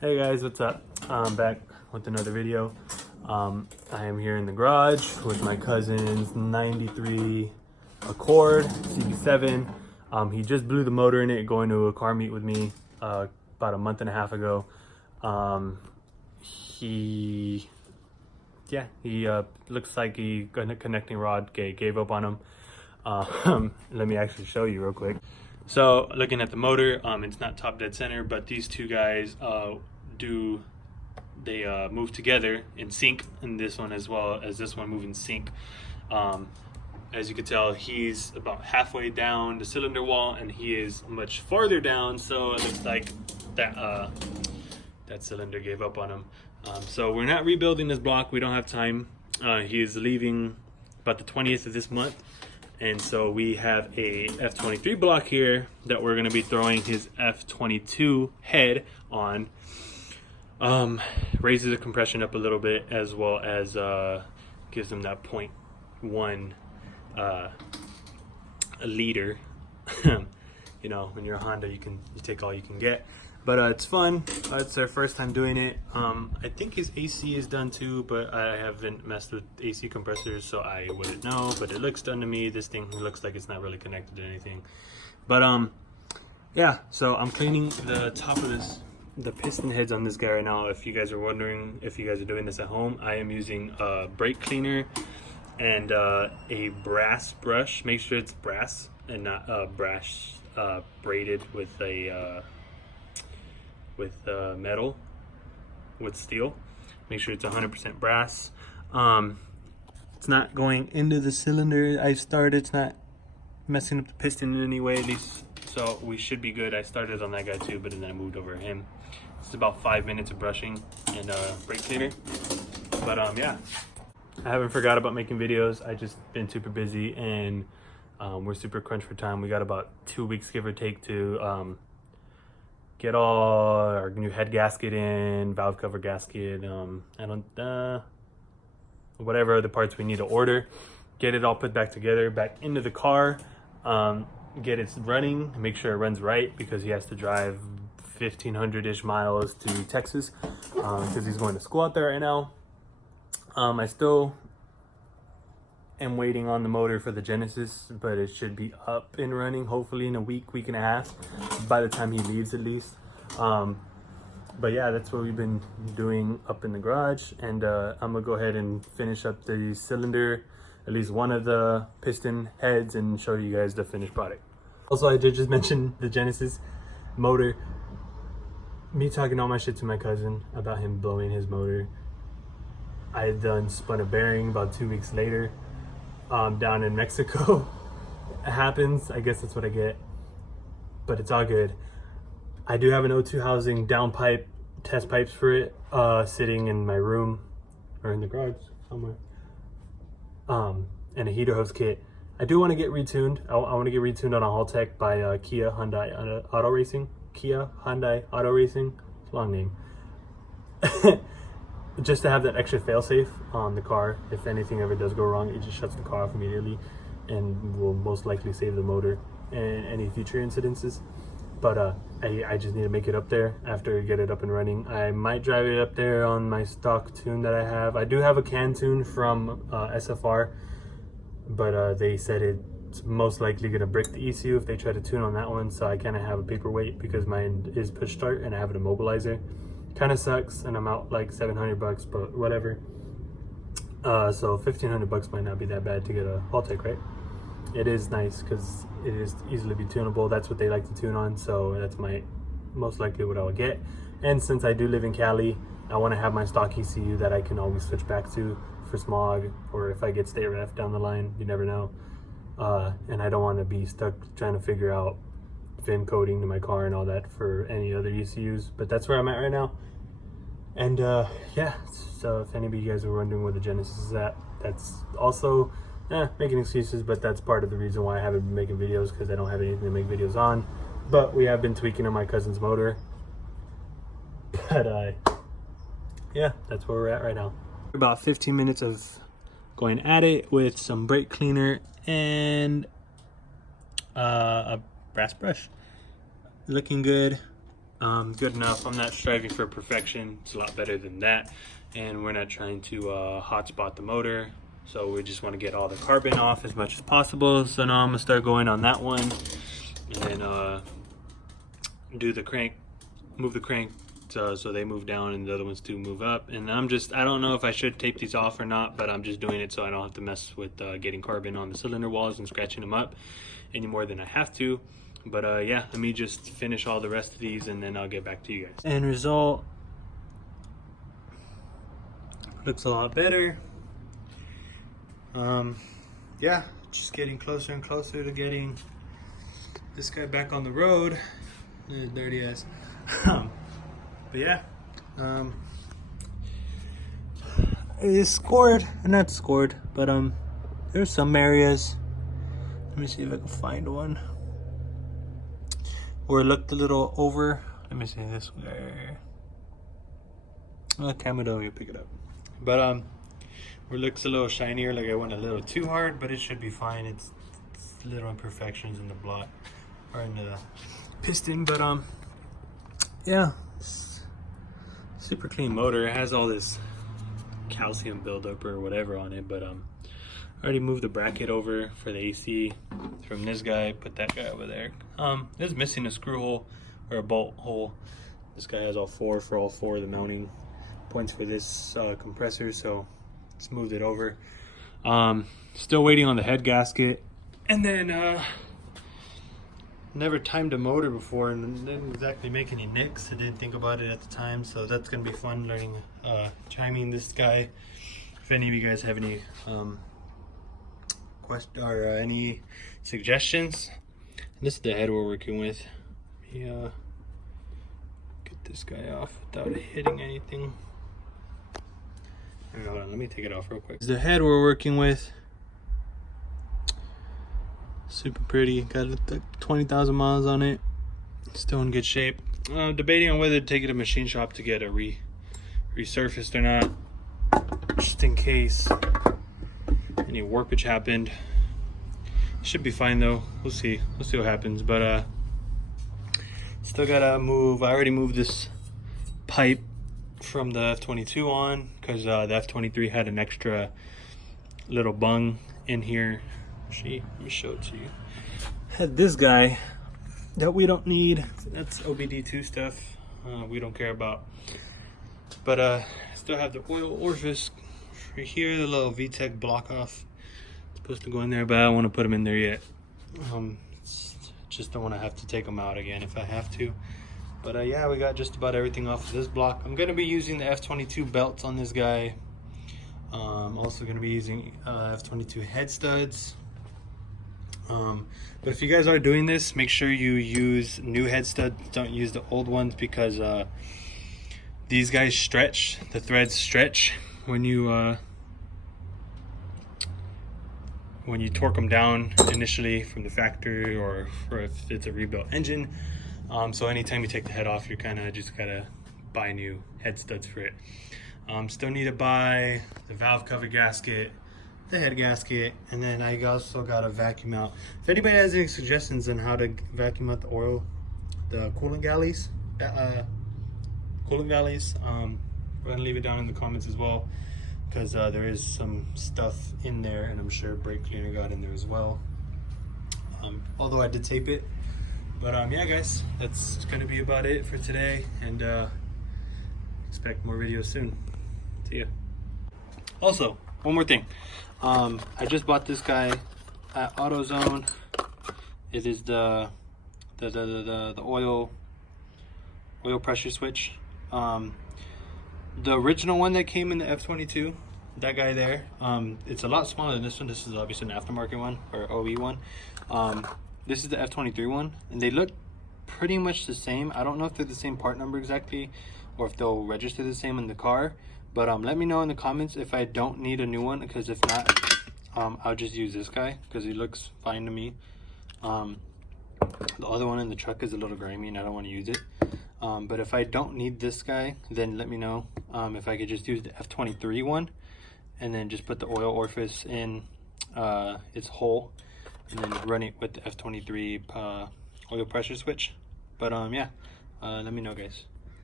Hey guys, what's up? I'm back with another video. I am here in the garage with my cousin's 93 Accord cb7. He just blew the motor in it going to a car meet with me about a month and a half ago. He looks like he connecting rod gave up on him. Let me actually show you real quick. So looking at the motor, it's not top dead center, but these two guys move together in sync, and this one as well as this one move in sync. As you can tell, he's about halfway down the cylinder wall and he is much farther down, so it looks like that cylinder gave up on him. So we're not rebuilding this block, we don't have time. He is leaving about the 20th of this month, and so we have a F23 block here that we're going to be throwing his F22 head on. Raises the compression up a little bit, as well as gives them that 0.1 a liter. You know, when you're a Honda, you take all you can get. But it's fun. It's our first time doing it. I think his AC is done too, but I haven't messed with AC compressors, so I wouldn't know. But it looks done to me. This thing looks like it's not really connected to anything. But yeah. So I'm cleaning the top of the piston heads on this guy right now. If you guys are wondering if you guys are doing this at home, I am using a brake cleaner and a brass brush. Make sure it's brass and not brass braided with a metal, with steel. Make sure it's 100% brass. It's not going into the cylinder I started. It's not messing up the piston in any way, at least. So we should be good. I started on that guy too, but then I moved over him. It's about 5 minutes of brushing and brake cleaner. But yeah, I haven't forgot about making videos. I just been super busy, and we're super crunched for time. We got about 2 weeks, give or take, to get all our new head gasket in, valve cover gasket, whatever other parts we need to order, get it all put back together, back into the car, get it running, make sure it runs right, because he has to drive 1,500-ish miles to Texas, because he's going to school out there right now. I still am waiting on the motor for the Genesis, but it should be up and running hopefully in a week and a half, by the time he leaves at least. But yeah, that's what we've been doing up in the garage, and I'm gonna go ahead and finish up the cylinder, at least one of the piston heads, and show you guys the finished product. Also, I did just mention the Genesis motor. Me talking all my shit to my cousin about him blowing his motor. I had done spun a bearing about 2 weeks later, down in Mexico. It happens, I guess that's what I get, but it's all good. I do have an O2 housing downpipe, test pipes for it, sitting in my room, or in the garage somewhere, and a heater hose kit. I do want to get retuned. I want to get retuned on a Haltech by Kia Hyundai Auto Racing. Kia Hyundai Auto Racing, long name. Just to have that extra failsafe on the car. If anything ever does go wrong, it just shuts the car off immediately and will most likely save the motor and any future incidences. But I just need to make it up there after I get it up and running. I might drive it up there on my stock tune that I have. I do have a CAN tune from SFR, but they said it's most likely going to brick the ECU if they try to tune on that one, so I kind of have a paperweight because mine is push start and I have an immobilizer. Kind of sucks, and I'm out like $700, but whatever. So $1,500 might not be that bad to get a Haltech, right? It is nice because it is easily be tunable. That's what they like to tune on, so that's most likely what I would get. And since I do live in Cali, I want to have my stock ECU that I can always switch back to for smog, or if I get state ref down the line, you never know. And I don't want to be stuck trying to figure out VIN coding to my car and all that for any other ECUs, but that's where I'm at right now. And yeah, so if any of you guys are wondering where the Genesis is at, that's also making excuses, but that's part of the reason why I haven't been making videos, because I don't have anything to make videos on. But we have been tweaking on my cousin's motor. But yeah, that's where we're at right now. About 15 minutes of going at it with some brake cleaner and a brass brush. Looking good. good enough. I'm not striving for perfection. It's a lot better than that. And we're not trying to hotspot the motor. So we just want to get all the carbon off as much as possible. So now I'm gonna start going on that one, and then do the crank, move the crank so they move down and the other ones do move up. And I don't know if I should tape these off or not, but I'm just doing it so I don't have to mess with getting carbon on the cylinder walls and scratching them up any more than I have to. But yeah, let me just finish all the rest of these and then I'll get back to you guys. End result looks a lot better. Yeah, just getting closer and closer to getting this guy back on the road. Dirty ass. But yeah, it is scored, not scored, but there's some areas. Let me see if I can find one where it looked a little over. Let me see this way. Camera don't even pick it up, but where it looks a little shinier, like I went a little too hard, but it should be fine. It's little imperfections in the block or in the piston, but yeah, super clean motor. It has all this calcium buildup or whatever on it, but I already moved the bracket over for the AC from this guy, put that guy over there. It's missing a screw hole or a bolt hole. This guy has all four of the mounting points for this compressor, so just moved it over. Still waiting on the head gasket, and then never timed a motor before and didn't exactly make any nicks. I didn't think about it at the time, so that's gonna be fun learning timing this guy. If any of you guys have any questions or any suggestions, this is the head we're working with. Get this guy off without hitting anything. Hold on, let me take it off real quick. This is the head we're working with. Super pretty, got 20,000 miles on it. Still in good shape. Debating on whether to take it to a machine shop to get it resurfaced or not, just in case any warpage happened. Should be fine though. We'll see what happens. But still gotta move. I already moved this pipe from the F22 on because the F23 had an extra little bung in here. Let me show it to you. Had this guy that we don't need. That's OBD2 stuff. We don't care about. But still have the oil orifice right here, the little VTEC block off. It's supposed to go in there, but I don't want to put them in there yet. Just don't want to have to take them out again if I have to. But yeah, we got just about everything off of this block. I'm gonna be using the F22 belts on this guy. Also gonna be using F22 head studs. But if you guys are doing this, make sure you use new head studs. Don't use the old ones because these guys stretch. The threads stretch when you torque them down initially from the factory, or if it's a rebuilt engine. So anytime you take the head off, you're kind of just gotta buy new head studs for it. Still need to buy the valve cover gasket, the head gasket, and then I also got to vacuum out. If anybody has any suggestions on how to vacuum out the coolant galleys, we're gonna leave it down in the comments as well, because there is some stuff in there, and I'm sure brake cleaner got in there as well. Although I did tape it. But yeah, guys, that's gonna be about it for today, and expect more videos soon. See ya. Also, one more thing. I just bought this guy at AutoZone. It is the oil pressure switch. The original one that came in the F22, that guy there, it's a lot smaller than this one. This is obviously an aftermarket one, or OE one. This is the F23 one, and they look pretty much the same. I don't know if they're the same part number exactly, or if they'll register the same in the car. But let me know in the comments if I don't need a new one, because if not, I'll just use this guy because he looks fine to me. The other one in the truck is a little grimy and I don't want to use it. But if I don't need this guy, then let me know if I could just use the F23 one and then just put the oil orifice in its hole and then run it with the F23 oil pressure switch. But yeah, let me know, guys.